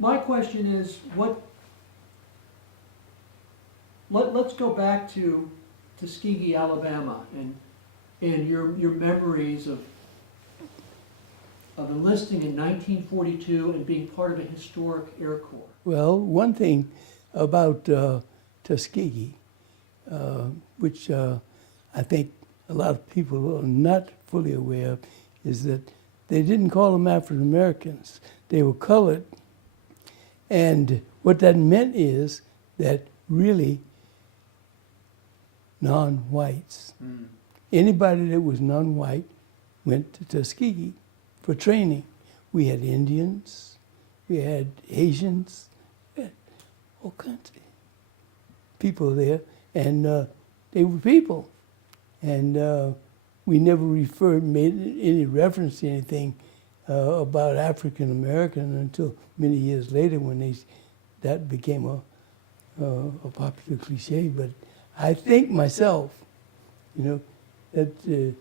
My question is, let's go back to Tuskegee, Alabama, and your memories of enlisting in 1942 and being part of a historic Air Corps. Well, one thing about Tuskegee, which I think a lot of people are not fully aware of, is that they didn't call them African Americans. They were colored. And what that meant is that really non-whites, anybody that was non-white went to Tuskegee for training. We had Indians, we had Asians, we had all kinds of people there, and they were people. And we never made any reference to anything about African American until many years later when that became a popular cliche. But I think myself, that the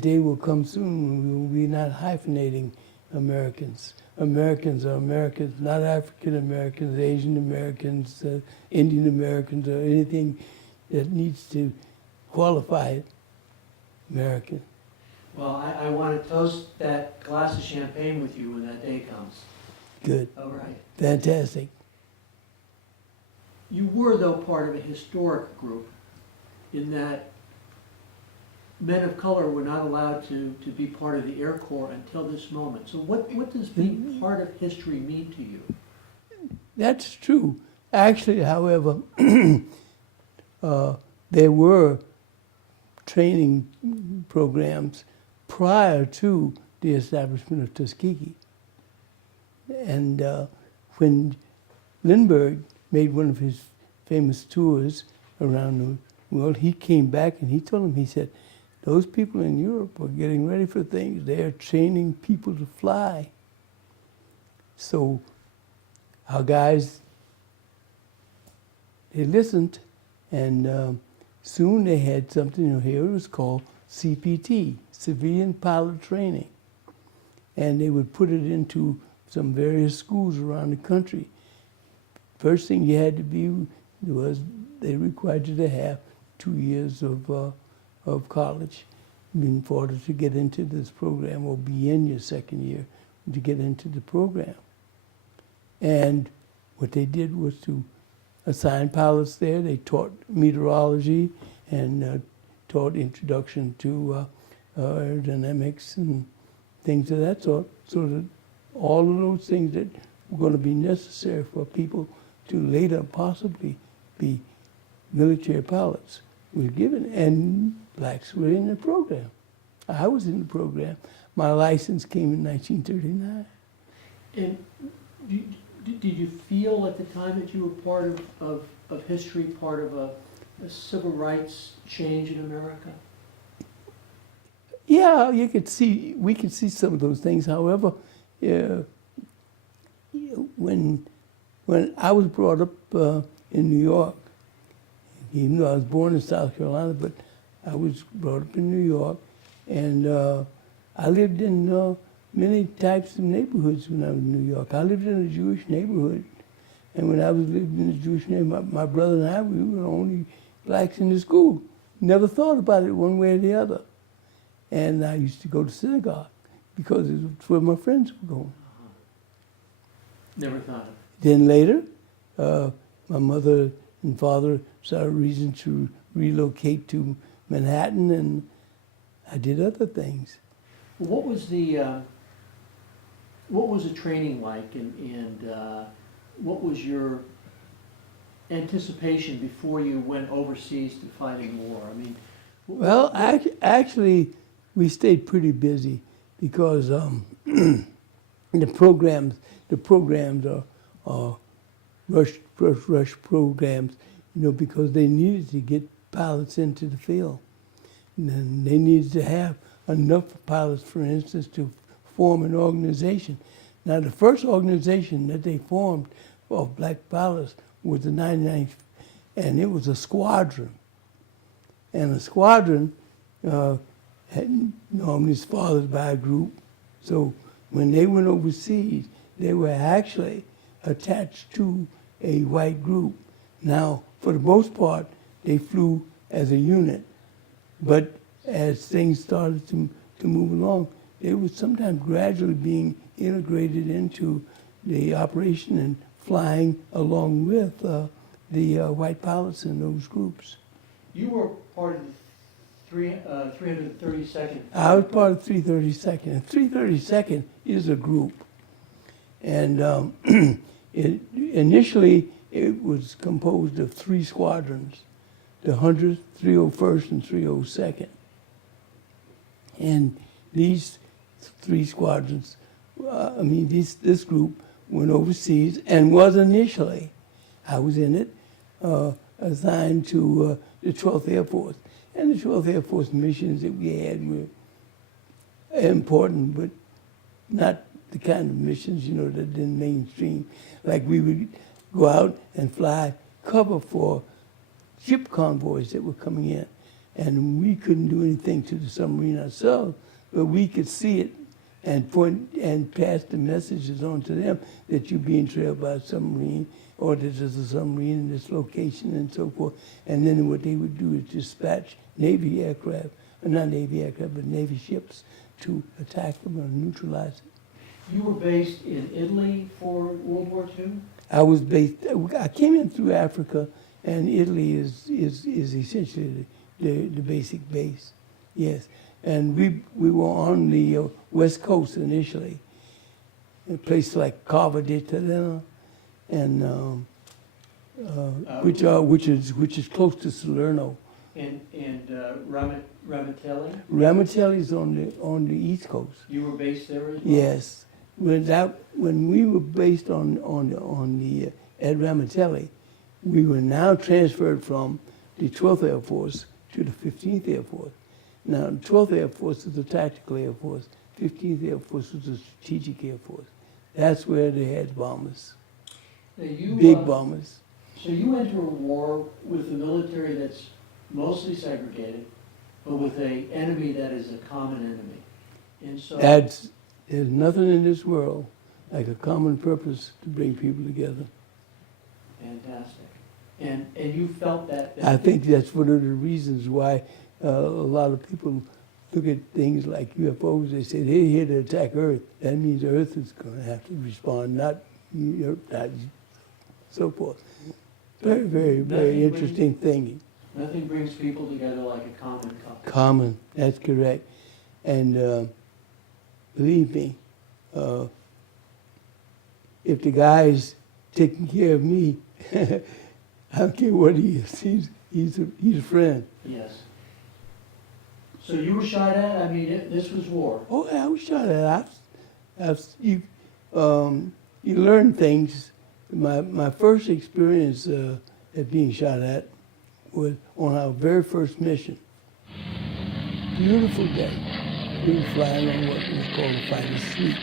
day will come soon when we will be not hyphenating Americans. Americans are Americans, not African Americans, Asian Americans, Indian Americans, or anything that needs to qualify it American. Well, I want to toast that glass of champagne with you when that day comes. Good. All right. Fantastic. You were, though, part of a historic group in that men of color were not allowed to be part of the Air Corps until this moment. So what does being part of history mean to you? That's true. Actually, however, there were training programs prior to the establishment of Tuskegee. And when Lindbergh made one of his famous tours around the world, he came back and he told him, he said, those people in Europe are getting ready for things. They are training people to fly. So our guys, they listened, and soon they had something here. It was called CPT, Civilian Pilot Training. And they would put it into some various schools around the country. First thing you had to be was they required you to have 2 years of college in order to get into this program, or be in your second year to get into the program. And what they did was to assign pilots there. They taught meteorology and taught introduction to aerodynamics and things of that sort, so that all of those things that were going to be necessary for people to later possibly be military pilots were given, and blacks were in the program. I was in the program. My license came in 1939. And did you feel at the time that you were part of history, part of a civil rights change in America? Yeah, we could see some of those things. However, when I was brought up in New York, even though I was born in South Carolina, but I was brought up in New York, and I lived in many types of neighborhoods when I was in New York. I lived in a Jewish neighborhood, and when I was living in a Jewish neighborhood, my brother and I, we were the only blacks in the school. Never thought about it one way or the other. And I used to go to synagogue because it was where my friends were going. Never thought of it. Then later, my mother and father saw a reason to relocate to Manhattan, and I did other things. What was the training like, and what was your anticipation before you went overseas to fight in war? I mean, well, actually, we stayed pretty busy because the programs are rush programs, because they needed to get pilots into the field. And then they needed to have enough pilots, for instance, to form an organization. Now, the first organization that they formed of black pilots was the 99th, and it was a squadron. And a squadron normally is fathered by a group. So when they went overseas, they were actually attached to a white group. Now, for the most part, they flew as a unit, but as things started to move along, they were sometimes gradually being integrated into the operation and flying along with the white pilots in those groups. You were part of the 332nd. I was part of 332nd. And 332nd is a group. And initially, it was composed of 3 squadrons, the 100th, 301st, and 302nd. And these 3 squadrons, this group went overseas and was initially, I was in it, assigned to the 12th Air Force. And the 12th Air Force missions that we had were important, but not the kind of missions, that didn't mainstream. Like we would go out and fly cover for ship convoys that were coming in. And we couldn't do anything to the submarine ourselves, but we could see it and point and pass the messages on to them that you're being trailed by a submarine, or that there's a submarine in this location and so forth. And then what they would do is dispatch Navy aircraft, not Navy aircraft, but Navy ships to attack them or neutralize it. You were based in Italy for World War II? I came in through Africa, and Italy is essentially the basic base, yes. And we were on the West Coast initially, in a place like Cava d'Italia, and which is close to Salerno. And Ramatelli? Ramatelli is on the East Coast. You were based there as well? Yes. When we were based on the at Ramatelli, we were now transferred from the 12th Air Force to the 15th Air Force. Now, the 12th Air Force is a tactical Air Force. 15th Air Force was a strategic Air Force. That's where they had bombers, big bombers. So you enter a war with a military that's mostly segregated, but with an enemy that is a common enemy. And so There's nothing in this world like a common purpose to bring people together. Fantastic. And you felt that. I think that's one of the reasons why a lot of people look at things like UFOs. They say they're here to attack Earth. That means Earth is going to have to respond, not so forth. Very, very, very interesting thing. Nothing brings people together like a common couple. Common, that's correct. And believe me, if the guy's taking care of me, I don't care what he is. He's a friend. Yes. So you were shot at? I mean, this was war. Oh, yeah, I was shot at. You learn things. My first experience at being shot at was on our very first mission. Beautiful day. We were flying on what was called a fighter suite.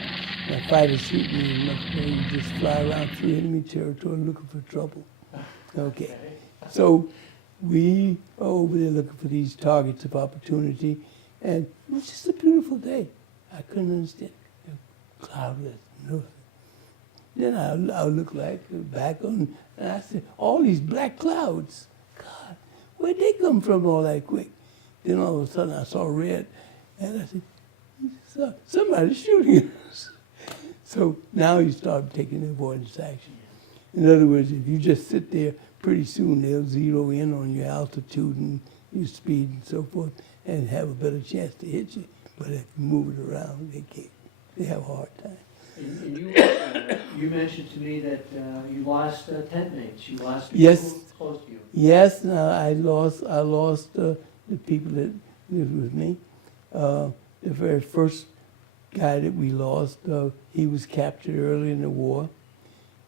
Now, fighter suite means you just fly around through enemy territory looking for trouble. Okay. So we are over there looking for these targets of opportunity, and it was just a beautiful day. I couldn't understand. Cloudless, nothing. Then I'll look like back on, and I said, all these black clouds. God, where'd they come from all that quick? Then all of a sudden I saw red, and I said, somebody's shooting us. So now you start taking avoidance action. In other words, if you just sit there, pretty soon they'll zero in on your altitude and your speed and so forth and have a better chance to hit you. But if you move it around, they can't. They have a hard time. And you mentioned to me that you lost tent mates. You lost Yes. people close to you. Yes, I lost the people that lived with me. The very first guy that we lost, he was captured early in the war.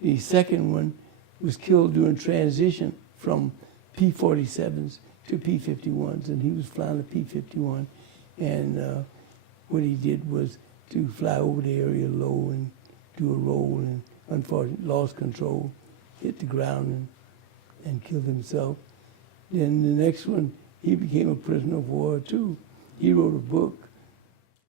The second one was killed during transition from P-47s to P-51s, and he was flying a P-51. And what he did was to fly over the area low and do a roll, and unfortunately lost control, hit the ground and killed himself. Then the next one, he became a prisoner of war too. He wrote a book